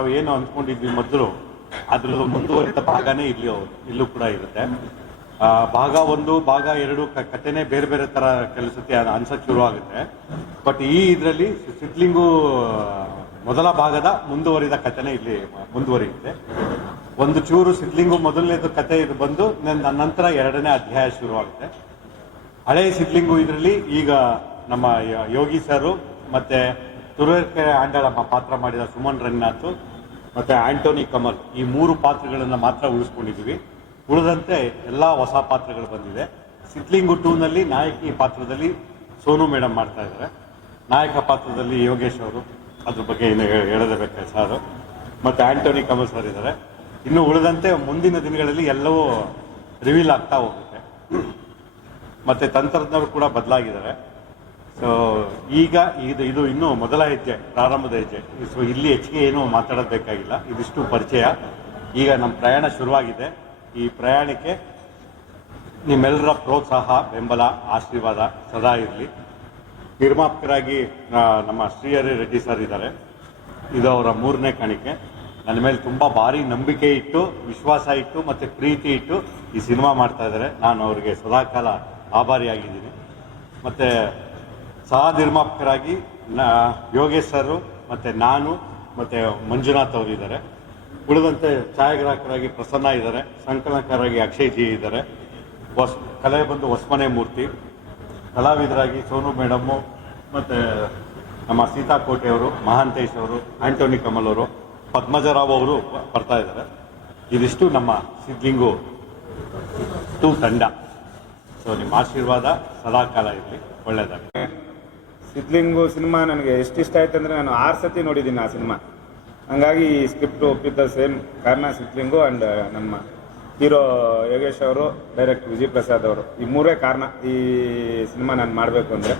ನಾವು ಏನು ಅನ್ಕೊಂಡಿದ್ವಿ ಮೊದಲು ಅದ್ರ ಮುಂದುವರಿದ ಭಾಗನೇ ಇಲ್ಲಿ ಇಲ್ಲೂ ಕೂಡ ಇರುತ್ತೆ. ಭಾಗ ಒಂದು, ಭಾಗ ಎರಡು ಕ- ಕಥೆನೇ ಬೇರೆ ಬೇರೆ ತರ ಕೆಲಸಕ್ಕೆ ಅನ್ಸಕ್ ಶುರು ಆಗುತ್ತೆ. ಬಟ್ ಈ ಇದರಲ್ಲಿ ಸಿದ್ಲಿಂಗು ಮೊದಲ ಭಾಗದ ಮುಂದುವರಿದ ಕಥೆನೇ ಇಲ್ಲಿ ಮುಂದುವರಿಯುತ್ತೆ. ಒಂದು ಚೂರು ಸಿದ್ಲಿಂಗು ಮೊದಲನೇದು ಕತೆ ಇದು ಬಂದು ನಂತರ ಎರಡನೇ ಅಧ್ಯಾಯ ಶುರುವಾಗುತ್ತೆ ಹಳೆ ಸಿದ್ಲಿಂಗು ಇದರಲ್ಲಿ ಈಗ ನಮ್ಮ ಯೋಗಿ ಸರು ಮತ್ತೆ ತುರುವೇಕೆರೆ ಆಂಡಳಮ್ಮ ಪಾತ್ರ ಮಾಡಿದ ಸುಮನ್ ರಂಗನಾಥ್ ಮತ್ತೆ ಆಂಟೋನಿ ಕಮಲ್ ಈ ಮೂರು ಪಾತ್ರಗಳನ್ನು ಮಾತ್ರ ಉಳಿಸ್ಕೊಂಡಿದ್ದೀವಿ ಉಳಿದಂತೆ ಎಲ್ಲಾ ಹೊಸ ಪಾತ್ರಗಳು ಬಂದಿದೆ. ಸಿದ್ಲಿಂಗು ಟೂ ನಲ್ಲಿ ನಾಯಕಿ ಪಾತ್ರದಲ್ಲಿ ಸೋನು ಮೇಡಮ್ ಮಾಡ್ತಾ ಇದ್ದಾರೆ. ನಾಯಕ ಪಾತ್ರದಲ್ಲಿ ಯೋಗೇಶ್ ಅವರು. ಅದ್ರ ಬಗ್ಗೆ ಏನು ಹೇ- ಸಾರು? ಮತ್ತೆ ಆಂಟೋನಿ ಕಮಲ್ ಸರ್ ಇದ್ದಾರೆ. ಇನ್ನು ಉಳಿದಂತೆ ಮುಂದಿನ ದಿನಗಳಲ್ಲಿ ಎಲ್ಲವೂ ರಿವೀಲ್ ಆಗ್ತಾ ಹೋಗುತ್ತೆ. ಮತ್ತು ತಂತ್ರಜ್ಞರು ಕೂಡ ಬದಲಾಗಿದ್ದಾರೆ. ಸೊ ಈಗ ಇದು ಇದು ಇನ್ನೂ ಮೊದಲ ಹೆಜ್ಜೆ, ಪ್ರಾರಂಭದ ಹೆಜ್ಜೆ. ಸೊ ಇಲ್ಲಿ ಹೆಚ್ಚಿಗೆ ಏನು ಮಾತಾಡೋದಕ್ಕಾಗಿಲ್ಲ ಇದಿಷ್ಟು ಪರಿಚಯ. ಈಗ ನಮ್ಮ ಪ್ರಯಾಣ ಶುರುವಾಗಿದೆ. ಈ ಪ್ರಯಾಣಕ್ಕೆ ನಿಮ್ಮೆಲ್ಲರ ಪ್ರೋತ್ಸಾಹ, ಬೆಂಬಲ, ಆಶೀರ್ವಾದ ಸದಾ ಇರಲಿ. ನಿರ್ಮಾಪಕರಾಗಿ ನಮ್ಮ ಶ್ರೀಹರಿ ರೆಡ್ಡಿ ಸರ್ ಇದ್ದಾರೆ. ಇದು ಅವರ ಮೂರನೇ ಕಾಣಿಕೆ. ನನ್ನ ಮೇಲೆ ತುಂಬ ಭಾರಿ ನಂಬಿಕೆ ಇಟ್ಟು, ವಿಶ್ವಾಸ ಇಟ್ಟು ಮತ್ತು ಪ್ರೀತಿ ಇಟ್ಟು ಈ ಸಿನಿಮಾ ಮಾಡ್ತಾ ಇದ್ದಾರೆ. ನಾನು ಅವರಿಗೆ ಸದಾಕಾಲ ಆಭಾರಿಯಾಗಿದ್ದೀನಿ. ಮತ್ತೆ ಸಹ ನಿರ್ಮಾಪಕರಾಗಿ ನಾ ಯೋಗೇಶ್ ಸರ್ ಮತ್ತೆ ನಾನು ಮತ್ತೆ ಮಂಜುನಾಥ್ ಅವರು ಇದ್ದಾರೆ. ಉಳಿದಂತೆ ಛಾಯಾಗ್ರಾಹಕರಾಗಿ ಪ್ರಸನ್ನ ಇದ್ದಾರೆ. ಸಂಕಲನಕಾರರಾಗಿ ಅಕ್ಷಯ್ ಜಿ ಇದ್ದಾರೆ. ಹೊಸ, ಕಲೆ ಬಂದು ಹೊಸ್ಮನೆ ಮೂರ್ತಿ, ಕಲಾವಿದರಾಗಿ ಸೋನು ಮೇಡಮ್ಮು ಮತ್ತು ನಮ್ಮ ಸೀತಾ ಕೋಟೆಯವರು ಮಹಾಂತೇಶ್ ಅವರು, ಆಂಟೋನಿ ಕಮಲ್ ಅವರು, ಪದ್ಮಜರಾವ್ ಅವರು ಬರ್ತಾ ಇದ್ದಾರೆ. ಇದಿಷ್ಟು ನಮ್ಮ ಸಿದ್ಲಿಂಗು ಟೂ ತಂಡ. ಸೊ ನಿಮ್ಮ ಆಶೀರ್ವಾದ ಸದಾಕಾಲ ಇರಲಿ. ಒಳ್ಳೆಯದಾಗಲಿ ಸಿದ್ಲಿಂಗು ಸಿನಿಮಾ ನನಗೆ ಎಷ್ಟು ಇಷ್ಟ ಆಯ್ತು ಅಂದ್ರೆ ನಾನು ಆರು ಸತಿ ನೋಡಿದ್ದೀನಿ ಆ ಸಿನಿಮಾ. ಹಂಗಾಗಿ ಈ ಸ್ಕ್ರಿಪ್ಟ್ ಒಪ್ಪಿದ್ದ ಸೇಮ್ ಕಾರಣ ಸಿದ್ಲಿಂಗು ಅಂಡ್ ನಮ್ಮ ಹೀರೋ ಯೋಗೇಶ್ ಅವರು, ಡೈರೆಕ್ಟ್ ವಿಜಯ್ ಪ್ರಸಾದ್ ಅವರು. ಈ ಮೂರೇ ಕಾರಣ ಈ ಸಿನಿಮಾ ನಾನು ಮಾಡಬೇಕು ಅಂದ್ರೆ.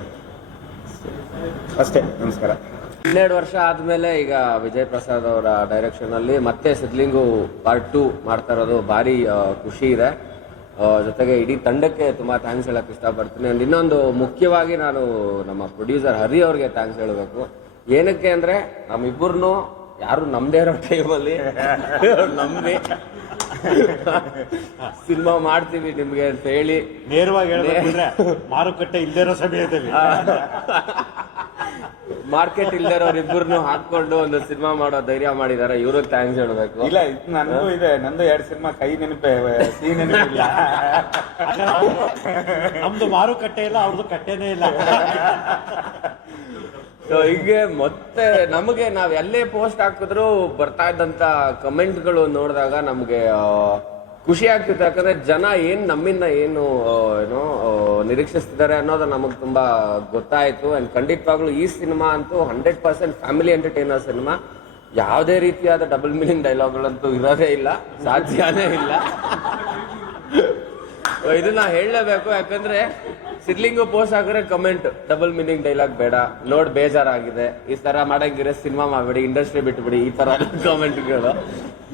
ಅಷ್ಟೇ, ನಮಸ್ಕಾರ. ಹನ್ನೆರಡು ವರ್ಷ ಆದಮೇಲೆ ಈಗ ವಿಜಯ್ ಪ್ರಸಾದ್ ಅವರ ಡೈರೆಕ್ಷನ್ ಅಲ್ಲಿ ಮತ್ತೆ ಸಿದ್ಲಿಂಗು ಪಾರ್ಟ್ ಟೂ ಮಾಡ್ತಾ ಇರೋದು ಭಾರಿ ಖುಷಿ ಇದೆ. ಜೊತೆಗೆ ಇಡೀ ತಂಡಕ್ಕೆ ತುಂಬಾ ಥ್ಯಾಂಕ್ಸ್ ಹೇಳಕ್ ಇಷ್ಟಪಡ್ತೀನಿ. ಅಂಡ್ ಇನ್ನೊಂದು ಮುಖ್ಯವಾಗಿ ನಾನು ನಮ್ಮ ಪ್ರೊಡ್ಯೂಸರ್ ಹರಿ ಅವ್ರಿಗೆ ಥ್ಯಾಂಕ್ಸ್ ಹೇಳಬೇಕು. ಏನಕ್ಕೆ ಅಂದ್ರೆ ನಮ್ಮಿಬ್ಬರನ್ನು ಯಾರು ನಮ್ದೇ ಇರೋ ಟೈಮಲ್ಲಿ ನಂಬಿ ಸಿನಿಮಾ ಮಾಡ್ತೀವಿ ನಿಮ್ಗೆ ಅಂತ ಹೇಳಿ. ನೇರವಾಗಿ ಮಾರುಕಟ್ಟೆ ಇಲ್ದೇ ಇರೋ ಸಮಯದಲ್ಲಿ. ಮಾರ್ಕೆಟ್ ಇಲ್ದಿರೋರ್ ಇಬ್ಬರನ್ನು ಹಾಕೊಂಡು ಒಂದು ಸಿನಿಮಾ ಮಾಡೋ ಧೈರ್ಯ ಮಾಡಿದಾರೆ ಇವ್ರಿಗೆ ಥ್ಯಾಂಕ್ಸ್ ಹೇಳಬೇಕು. ಇಲ್ಲ ನನ್ನೂ ನನಗೂ ಇದೆ ನಂದು ಎರಡು ಸಿನಿಮಾ ಕೈ ನೆನಪೆ ಸೀ ನೆನಪಿಲ್ಲ. ನಮ್ದು ಮಾರುಕಟ್ಟೆ ಇಲ್ಲ ಅವ್ರದ್ದು ಕಟ್ಟೆನೇ ಇಲ್ಲ. ಸೊ ಹೀಗೆ ಮತ್ತೆ ನಮಗೆ ನಾವ್ ಎಲ್ಲೇ ಪೋಸ್ಟ್ ಹಾಕಿದ್ರು ಬರ್ತಾ ಇದ್ದಂತ ಕಮೆಂಟ್ಗಳು ನೋಡಿದಾಗ ನಮ್ಗೆ ಖುಷಿ ಆಗ್ತಿತ್ತು, ಯಾಕಂದ್ರೆ ಜನ ಏನ್ ನಮ್ಮಿಂದ ಏನು ಏನು ನಿರೀಕ್ಷಿಸ್ತಿದ್ದಾರೆ ಅನ್ನೋದು ನಮಗ್ ತುಂಬಾ ಗೊತ್ತಾಯ್ತು. ಅಂಡ್ ಖಂಡಿತವಾಗ್ಲೂ ಈ ಸಿನಿಮಾ ಅಂತೂ hundred percent family entertainer cinema. ಯಾವುದೇ ರೀತಿಯಾದ ಡಬಲ್ ಮೀನಿಂಗ್ ಡೈಲಾಗ್ಗಳಂತೂ ಇರೋದೇ ಇಲ್ಲ, ಸಾಧ್ಯನೇ ಇಲ್ಲ. ಇದನ್ನ ಹೇಳಲೇಬೇಕು, ಯಾಕಂದ್ರೆ ಸಿದ್ಲಿಂಗು ಪೋಸ್ಟ್ ಹಾಕಿದ್ರೆ ಕಮೆಂಟ್ ಡಬಲ್ ಮೀನಿಂಗ್ ಡೈಲಾಗ್ ಬೇಡ. ನೋಡ್ ಬೇಜಾರಾಗಿದೆ. ಈ ತರ ಮಾಡಂಗಿರೋ ಸಿನಿಮಾ ಮಾಡ್ಬೇಡಿ ಇಂಡಸ್ಟ್ರಿ ಬಿಟ್ಬಿಡಿ, ಈ ತರ ಕಾಮೆಂಟ್ಗಳು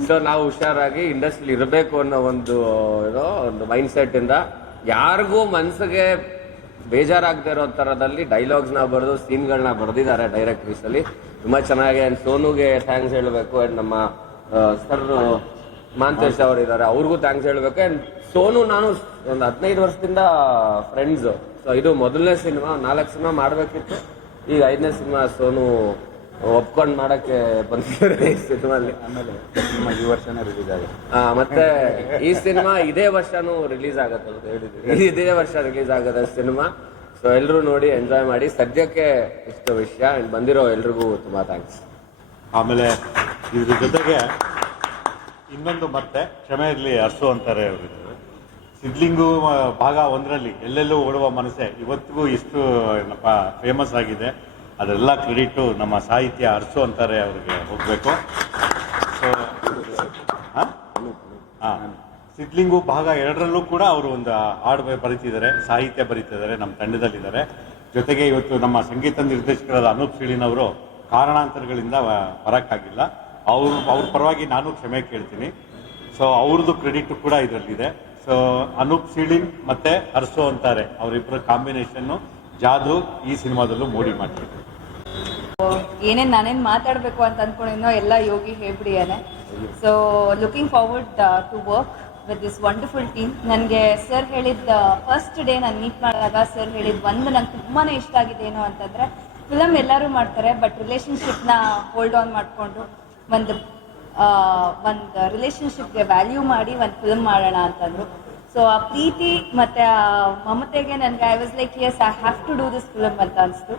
ಸೊ ನಾವು ಹುಷಾರಾಗಿ ಇಂಡಸ್ಟ್ರಿ ಇರಬೇಕು ಅನ್ನೋ ಒಂದು, ಏನೋ, ಒಂದು ಮೈಂಡ್ ಸೆಟ್ ಇಂದ ಯಾರಿಗೂ ಮನ್ಸಿಗೆ ಬೇಜಾರಾಗದೆ ಇರೋ ತರದಲ್ಲಿ ಡೈಲಾಗ್ಸ್ನ ಬರೆದು ಸೀನ್ಗಳನ್ನ ಬರೆದಿದ್ದಾರೆ ಡೈರೆಕ್ಟ್ರೀಸ್ ಅಲ್ಲಿ. ತುಂಬಾ ಚೆನ್ನಾಗಿ ಅಂಡ್ ಸೋನುಗೆ ಥ್ಯಾಂಕ್ಸ್ ಹೇಳಬೇಕು. ನಮ್ಮ ಸರ್ ಮಾಂತೇಶ್ ಅವರು ಇದ್ದಾರೆ ಅವ್ರಿಗೂ ಥ್ಯಾಂಕ್ಸ್ ಹೇಳ್ಬೇಕು. ಅಂಡ್ ಸೋನು ನಾನು ಒಂದು ಹದಿನೈದು ವರ್ಷದಿಂದ ಫ್ರೆಂಡ್ಸ್ ಸೊ ಇದು ಮೊದಲನೇ ಸಿನಿಮಾ ನಾಲ್ಕು ಸಿನಿಮಾ ಮಾಡ್ಬೇಕಿತ್ತು. ಈಗ ಐದನೇ ಸಿನಿಮಾ ಸೋನು ಒಪ್ಕೊಂಡ್ ಮಾಡಕ್ಕೆ ಬಂದಿದ್ದಾರೆ ಈ ಸಿನಿಮಾಲಿ ಸಿನಿಮಾ ಈ ವರ್ಷನೇ ರಿಲೀಸ್ ಆಗುತ್ತೆ ಆ, ಮತ್ತೆ ಈ ಸಿನಿಮಾ ಇದೇ ವರ್ಷನೂ ರಿಲೀಸ್ ಆಗತ್ತೆ ಅಂತ ಹೇಳಿದ್ವಿ ಇದೇ ವರ್ಷ ರಿಲೀಸ್ ಆಗದ ಸಿನಿಮಾ ಸೊ ಎಲ್ಲರೂ ನೋಡಿ ಎಂಜಾಯ್ ಮಾಡಿ. ಸದ್ಯಕ್ಕೆ ಇಷ್ಟು ವಿಷಯ. ಬಂದಿರೋ ಎಲ್ರಿಗೂ ತುಂಬಾ ಥ್ಯಾಂಕ್ಸ್ ಆಮೇಲೆ ಇದ್ರ ಜೊತೆಗೆ ಇನ್ನೊಂದು ಮತ್ತೆ, ಕ್ಷಮೆ ಇರಲಿ, ಅರಸು ಅಂತಾರೆ ಅವರು ಸಿದ್ಲಿಂಗು ಭಾಗ ಒಂದರಲ್ಲಿ, ಎಲ್ಲೆಲ್ಲೂ ಓಡುವ ಮನಸ್ಸೆ, ಇವತ್ತಿಗೂ ಇಷ್ಟು, ಏನಪ್ಪ ಫೇಮಸ್ ಆಗಿದೆ. ಅದೆಲ್ಲ ಕ್ರೆಡಿಟು ನಮ್ಮ ಸಾಹಿತ್ಯ ಅರಸು ಅಂತಾರೆ ಅವ್ರಿಗೆ ಹೋಗಬೇಕು. ಸೊ ಹಾಂ? ಸಿದ್ಲಿಂಗು ಭಾಗ ಎರಡರಲ್ಲೂ ಕೂಡ ಅವರು ಒಂದು ಹಾಡು ಬರೀತಿದ್ದಾರೆ, ಸಾಹಿತ್ಯ ಬರೀತಿದ್ದಾರೆ, ನಮ್ಮ ತಂಡದಲ್ಲಿದ್ದಾರೆ. ಜೊತೆಗೆ ಇವತ್ತು ನಮ್ಮ ಸಂಗೀತ ನಿರ್ದೇಶಕರಾದ ಅನೂಪ್ ಶೀಳಿನವರು ಕಾರಣಾಂತರಗಳಿಂದ ಬರಕ್ಕಾಗಿಲ್ಲ ಅವ್ರ ಅವ್ರ ಪರವಾಗಿ ನಾನು ಕ್ಷಮೆ ಕೇಳ್ತೀನಿ. ಸೊ ಅವ್ರದ್ದು ಕ್ರೆಡಿಟ್ ಕೂಡ ಇದರಲ್ಲಿದೆ. ಸೊ ಅನೂಪ್ ಸೀಳಿನ್ ಮತ್ತೆ ಅರ್ಸೋ ಅಂತಾರೆ. ಅವರಿಬ್ಬರ ಕಾಂಬಿನೇಷನ್ ಜಾದು ಈ ಸಿನಿಮಾದಲ್ಲೂ ಮೋಡಿ ಮಾಡ್ತಾರೆ. ಏನೇನು ನಾನೇನು ಮಾತಾಡಬೇಕು ಅಂತ ಅಂದ್ಕೊಂಡಿದ್ನೋ ಎಲ್ಲ Yogi ಹೇಳ್ಬಿಡಿಯಾನೆ. So looking forward to work with this wonderful team ನನಗೆ ಸರ್ ಹೇಳಿದ್ದ ಫಸ್ಟ್ ಡೇ ನಾನು ಮೀಟ್ ಮಾಡಿದಾಗ ಸರ್ ಹೇಳಿದ ಒಂದು ನಂಗೆ ತುಂಬಾ ಇಷ್ಟ ಆಗಿದೆ ಏನು ಅಂತಂದರೆ ಫಿಲಮ್ ಎಲ್ಲರೂ ಮಾಡ್ತಾರೆ ಬಟ್ ರಿಲೇಷನ್ಶಿಪ್ನ ಹೋಲ್ಡ್ ಆನ್ ಮಾಡಿಕೊಂಡು ಒಂದು ಒಂದು ರಿಲೇಷನ್ಶಿಪ್ಗೆ ವ್ಯಾಲ್ಯೂ ಮಾಡಿ ಒಂದು ಫಿಲ್ಮ್ ಮಾಡೋಣ ಅಂತಂದ್ರು. ಸೊ ಆ ಪ್ರೀತಿ ಮತ್ತೆ ಆ ಮಮತೆಗೆ ನನಗೆ I was like yes I have to do this film ಅಂತ ಅನಿಸ್ತು.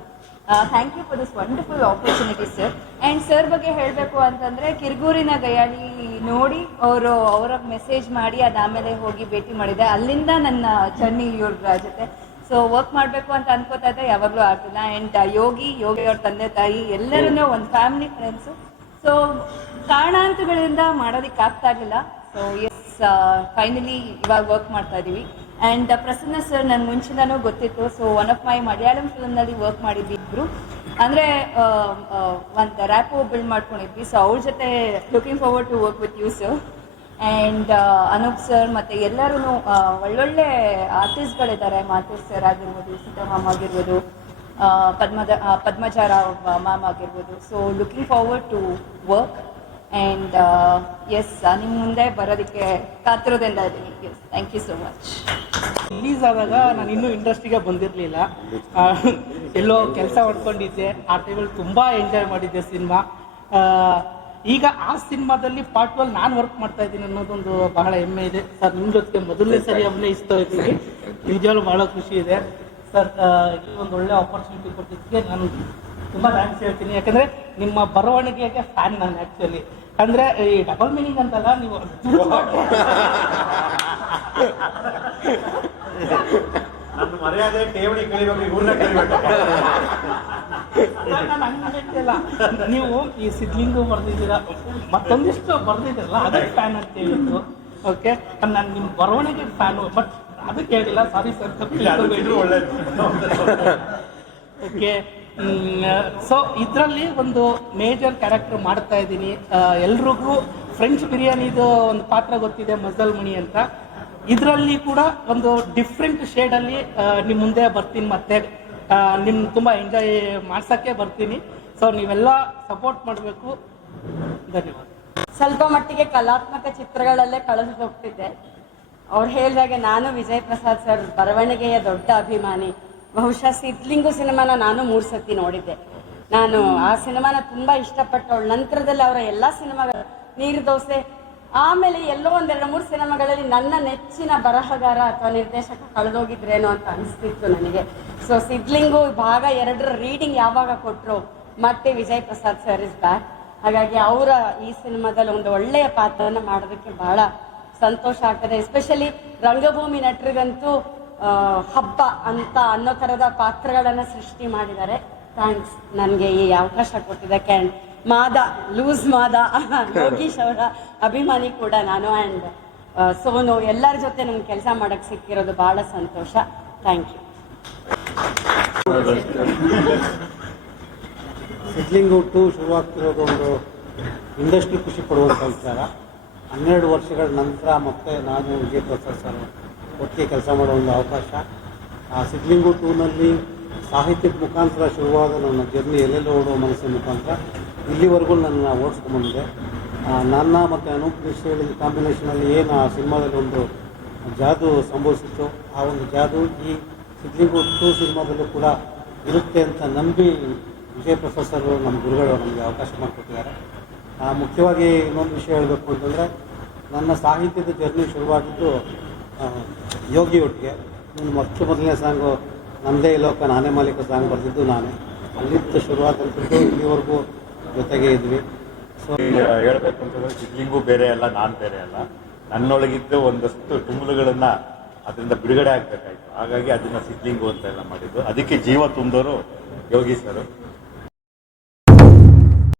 Thank you for this wonderful opportunity sir and sir ಬಗ್ಗೆ ಹೇಳಬೇಕು ಅಂತಂದ್ರೆ, ಕಿರ್ಗೂರಿನ ಗಯಾಳಿ ನೋಡಿ ಅವರು ಅವರ ಮೆಸೇಜ್ ಮಾಡಿ ಅದಾದಮೇಲೆ ಹೋಗಿ ಭೇಟಿ ಮಾಡಿದೆ. ಅಲ್ಲಿಂದ ನನ್ನ ಜರ್ನಿ ಇವ್ರ ಜೊತೆ. ಸೊ ವರ್ಕ್ ಮಾಡಬೇಕು ಅಂತ ಅನ್ಕೋತಾ ಇದ್ದೆ, ಯಾವಾಗಲೂ ಆಗ್ತಿಲ್ಲ ಆ್ಯಂಡ್ ಯೋಗಿ ಯೋಗಿ ಅವ್ರ ತಂದೆ, ತಾಯಿ ಎಲ್ಲರೂ ಒಂದು ಫ್ಯಾಮಿಲಿ ಫ್ರೆಂಡ್ಸು ಸೊ ಕಾರಣಾಂತಗಳಿಂದ ಮಾಡೋದಕ್ಕೆ ಆಗ್ತಾ ಇರಲಿಲ್ಲ ಸೊ ಎಸ್ ಫೈನಲಿ ಇವಾಗ ವರ್ಕ್ ಮಾಡ್ತಾ ಇದ್ದೀವಿ ಆ್ಯಂಡ್ ಪ್ರಸನ್ನ ಸರ್ ನನ್ನ ಮುಂಚಿನೂ ಗೊತ್ತಿತ್ತು. So one of my Malayalam ಫಿಲ್ಮ್ನಲ್ಲಿ work ಮಾಡಿದ್ವಿ ಇಬ್ರು. ಅಂದರೆ ಒಂದು ರ್ಯಾಪ್ ಬಿಲ್ಡ್ ಮಾಡ್ಕೊಂಡಿದ್ವಿ. ಸೊ ಅವ್ರ ಜೊತೆ looking forward to work with you sir and Anoop sir ಮತ್ತು ಎಲ್ಲರೂ ಒಳ್ಳೊಳ್ಳೆ ಆರ್ಟಿಸ್ಟ್ಗಳಿದ್ದಾರೆ ಮಾತೇಶ್ ಸರ್ ಆಗಿರ್ಬೋದು ಸೀತಾರಾಮ್ ಆಗಿರ್ಬೋದು. ಪದ್ಮದ ಪದ್ಮಜಾರಾವ್ ಮ್ಯಾಮ್ ಆಗಿರ್ಬೋದು. So looking forward to work and yes ನಿಮ್ಮ ಮುಂದೆ ಬರೋದಕ್ಕೆ ಕಾತಿರೋದ್ರಿಂದ ಇದ್ದೀನಿ. Thank you so much release ಆದಾಗ ನಾನು ಇನ್ನೂ ಇಂಡಸ್ಟ್ರಿಗೆ ಬಂದಿರಲಿಲ್ಲ. ಎಲ್ಲೋ ಕೆಲಸ ಮಾಡ್ಕೊಂಡಿದ್ದೆ. ಆ ಟೈಮಲ್ಲಿ ತುಂಬ ಎಂಜಾಯ್ ಮಾಡಿದ್ದೆ ಸಿನಿಮಾ. ಈಗ ಆ ಸಿನಿಮಾದಲ್ಲಿ ಪಾರ್ಟ್ ಒನ್ ನಾನು ವರ್ಕ್ ಮಾಡ್ತಾ ಇದ್ದೀನಿ ಅನ್ನೋದೊಂದು ಬಹಳ ಹೆಮ್ಮೆ ಇದೆ. ಸರ್ ನಿಮ್ಮ ಜೊತೆಗೆ ಮೊದಲನೇ ಸರಿ ಅಭಿನಯಿಸ್ತಾ ಇದ್ದೀನಿ. ನಿಜವಾಗ್ಲೂ ಬಹಳ ಖುಷಿ ಇದೆ. ಸರ್ ಇದು ಒಂದು ಒಳ್ಳೆ ಆಪರ್ಚುನಿಟಿ ಕೊಟ್ಟಿದ್ದಕ್ಕೆ ನಾನು ತುಂಬ ಥ್ಯಾಂಕ್ಸ್ ಹೇಳ್ತೀನಿ. ಯಾಕಂದ್ರೆ ನಿಮ್ಮ ಬರವಣಿಗೆಗೆ ಫ್ಯಾನ್ ನಾನು ಆ್ಯಕ್ಚುಲಿ ಅಂದ್ರೆ ಈ ಡಬಲ್ ಮೀನಿಂಗ್ ಅಂತಲ್ಲ ನೀವು ನನ್ನ ಮರ್ಯಾದೆ ಠೇವಣಿ ಕಳಿಬೇಕು ಇವ್ರನ್ನ ಕಳಿಬೇಕು ನಾನು ನೀವು ಈ ಸಿದ್ಲಿಂಗು ಬರ್ದಿದ್ದೀರಾ? ಮತ್ತೊಂದಿಷ್ಟು ಬರ್ದಿದ್ದಿರಲ್ಲ ಅದಕ್ಕೆ ಫ್ಯಾನ್ ಅಂತ ಹೇಳಿದ್ದು ಓಕೆ ನಾನು ನಿಮ್ಮ ಬರವಣಿಗೆ ಫ್ಯಾನು ಬಟ್ ಅದಕ್ಕೆ ಹೇಳಿಲ್ಲ ಸಾರಿ ಸರ್ ಒಳ್ಳೇದು. ಓಕೆ ಸೊ ಇದರಲ್ಲಿ ಒಂದು ಮೇಜರ್ ಕ್ಯಾರೆಕ್ಟರ್ ಮಾಡ್ತಾ ಇದ್ದೀನಿ. ಎಲ್ರಿಗೂ ಫ್ರೆಂಚ್ ಬಿರಿಯಾನಿದು ಒಂದು ಪಾತ್ರ ಗೊತ್ತಿದೆ ಮಜಲ್ ಮಣಿ ಅಂತ. ಇದರಲ್ಲಿ ಕೂಡ ಒಂದು ಡಿಫ್ರೆಂಟ್ ಶೇಡಲ್ಲಿ ನಿಮ್ಮ ಮುಂದೆ ಬರ್ತೀನಿ ಮತ್ತೆ. ನಿಮ್ಮ ತುಂಬಾ ಎಂಜಾಯ್ ಮಾಡ್ಸೋಕ್ಕೆ ಬರ್ತೀನಿ. ಸೊ ನೀವೆಲ್ಲ ಸಪೋರ್ಟ್ ಮಾಡಬೇಕು. ಧನ್ಯವಾದ. ಸ್ವಲ್ಪ ಮಟ್ಟಿಗೆ ಕಲಾತ್ಮಕ ಚಿತ್ರಗಳಲ್ಲೇ ಕಳೆದು ಹೋಗ್ತಿದ್ದೆ. ಅವ್ರು ಹೇಳಿದಾಗ ನಾನು ವಿಜಯ್ ಪ್ರಸಾದ್ ಸರ್ ಬರವಣಿಗೆಯ ದೊಡ್ಡ ಅಭಿಮಾನಿ. ಬಹುಶಃ ಸಿದ್ಲಿಂಗು ಸಿನಿಮಾನ ನಾನು ಮೂರು ಸತಿ ನೋಡಿದ್ದೆ. ನಾನು ಆ ಸಿನಿಮಾನ ತುಂಬಾ ಇಷ್ಟಪಟ್ಟವಳು ನಂತರದಲ್ಲಿ ಅವರ ಎಲ್ಲಾ ಸಿನಿಮಾಗಳು ನೀರು ದೋಸೆ, ಆಮೇಲೆ ಎಲ್ಲೋ ಒಂದೆರಡು ಮೂರು ಸಿನಿಮಾಗಳಲ್ಲಿ ನನ್ನ ನೆಚ್ಚಿನ ಬರಹಗಾರ ಅಥವಾ ನಿರ್ದೇಶಕ ಕಳೆದೋಗಿದ್ರೇನೋ ಅಂತ ಅನಿಸ್ತಿತ್ತು ನನಗೆ. ಸೊ ಸಿದ್ಲಿಂಗು ಭಾಗ ಎರಡರ ರೀಡಿಂಗ್ ಯಾವಾಗ ಕೊಟ್ಟರು ಮತ್ತೆ Vijay Prasad sir is back. ಹಾಗಾಗಿ ಅವರ ಈ ಸಿನಿಮಾದಲ್ಲಿ ಒಂದು ಒಳ್ಳೆಯ ಪಾತ್ರವನ್ನು ಮಾಡೋದಕ್ಕೆ ಬಹಳ ಸಂತೋಷ ಆಗ್ತದೆ. ಎಸ್ಪೆಷಲಿ ರಂಗಭೂಮಿ ನಟರಿಗಂತೂ ಹಬ್ಬ ಅಂತ ಅನ್ನೋ ಥರದ ಪಾತ್ರಗಳನ್ನ ಸೃಷ್ಟಿ ಮಾಡಿದ್ದಾರೆ. ಥ್ಯಾಂಕ್ಸ್ ನನಗೆ ಈ ಅವಕಾಶ ಕೊಟ್ಟಿದ್ದಕ್ಕೆ ಆ್ಯಂಡ್ ಮಾದ ಲೂಸ್ ಮಾದ ಯೋಗೀಶ್ ಅವರ ಅಭಿಮಾನಿ ಕೂಡ ನಾನು ಆ್ಯಂಡ್ ಸೋನು ಎಲ್ಲರ ಜೊತೆ ನಮ್ಗೆ ಕೆಲಸ ಮಾಡಕ್ಕೆ ಸಿಕ್ಕಿರೋದು ಬಹಳ ಸಂತೋಷ. ಥ್ಯಾಂಕ್ ಯು ಸಿಡ್ಲಿಂಗ್ ಹುಟ್ಟು ಶುರುವಾಗ್ತಿರೋದು ಒಂದು ಇಂಡಸ್ಟ್ರಿ ಖುಷಿ ಪಡುವಂಥ ವಿಚಾರ. ಹನ್ನೆರಡು ವರ್ಷಗಳ ನಂತರ ಮತ್ತೆ ನಾನು ವಿಜಯ್ ಪ್ರಸಾದ್ ಸರ್ ಒಟ್ಟಿಗೆ ಕೆಲಸ ಮಾಡೋ ಒಂದು ಅವಕಾಶ. ಆ ಸಿದ್ಲಿಂಗು ಟೂನಲ್ಲಿ ಸಾಹಿತ್ಯದ ಮುಖಾಂತರ ಶುರುವಾದ ನನ್ನ ಜರ್ನಿ ಎಲ್ಲೆಲ್ಲೋ ಓಡುವ ಮನಸ್ಸಿನ ಮುಖಾಂತರ ಇಲ್ಲಿವರೆಗೂ ನನ್ನ ಓಡಿಸ್ಕೊಂಡ್ಬಂದಿದೆ. ನನ್ನ ಮತ್ತು ಅನೂಪ್ ಮಿಶ್ರ ಕಾಂಬಿನೇಷನಲ್ಲಿ ಏನು ಆ ಸಿನಿಮಾದಲ್ಲಿ ಒಂದು ಜಾದು ಸಂಭವಿಸಿತ್ತು, ಆ ಒಂದು ಜಾದು ಈ ಸಿದ್ಲಿಂಗು ಟೂ ಸಿನಿಮಾದಲ್ಲೂ ಕೂಡ ಇರುತ್ತೆ ಅಂತ ನಂಬಿ ವಿಜಯ್ ಪ್ರೊಫೆಸರು ನಮ್ಮ ಗುರುಗಳು ನಮಗೆ ಅವಕಾಶ ಮಾಡಿಕೊಟ್ಟಿದ್ದಾರೆ. ಮುಖ್ಯವಾಗಿ ಇನ್ನೊಂದು ವಿಷಯ ಹೇಳಬೇಕು ಅಂತಂದರೆ, ನನ್ನ ಸಾಹಿತ್ಯದ ಜರ್ನಿ ಶುರುವಾಗಿದ್ದು ಯೋಗಿ ಒಟ್ಟಿಗೆ. ನನ್ನ ಮೊಟ್ಟ ಮೊದಲನೇ ಸಾಂಗು ನಮ್ಮದೇ ಲೋಕ, ನಾನೇ ಮಾಲೀಕ ಸಾಂಗ್ ಬರೆದಿದ್ದು ನಾನೇ. ಅಲ್ಲಿಂದ ಶುರುವಾದಂಥದ್ದು ಇಲ್ಲಿವರೆಗೂ ಜೊತೆಗೆ ಇದ್ವಿ. ಸೊ ಹೇಳ್ಬೇಕು ಅಂತಂದರೆ ಸಿದ್ಲಿಂಗು ಬೇರೆ ಅಲ್ಲ, ನಾನು ಬೇರೆ ಅಲ್ಲ. ನನ್ನೊಳಗಿದ್ದ ಒಂದಷ್ಟು ತುಂಬಲುಗಳನ್ನು ಅದರಿಂದ ಬಿಡುಗಡೆ ಆಗ್ಬೇಕಾಯ್ತು. ಹಾಗಾಗಿ ಅದನ್ನು ಸಿದ್ಲಿಂಗು ಅಂತ ಎಲ್ಲ ಮಾಡಿದ್ದು. ಅದಕ್ಕೆ ಜೀವ ತುಂಬೋರು ಯೋಗಿ ಸರ್.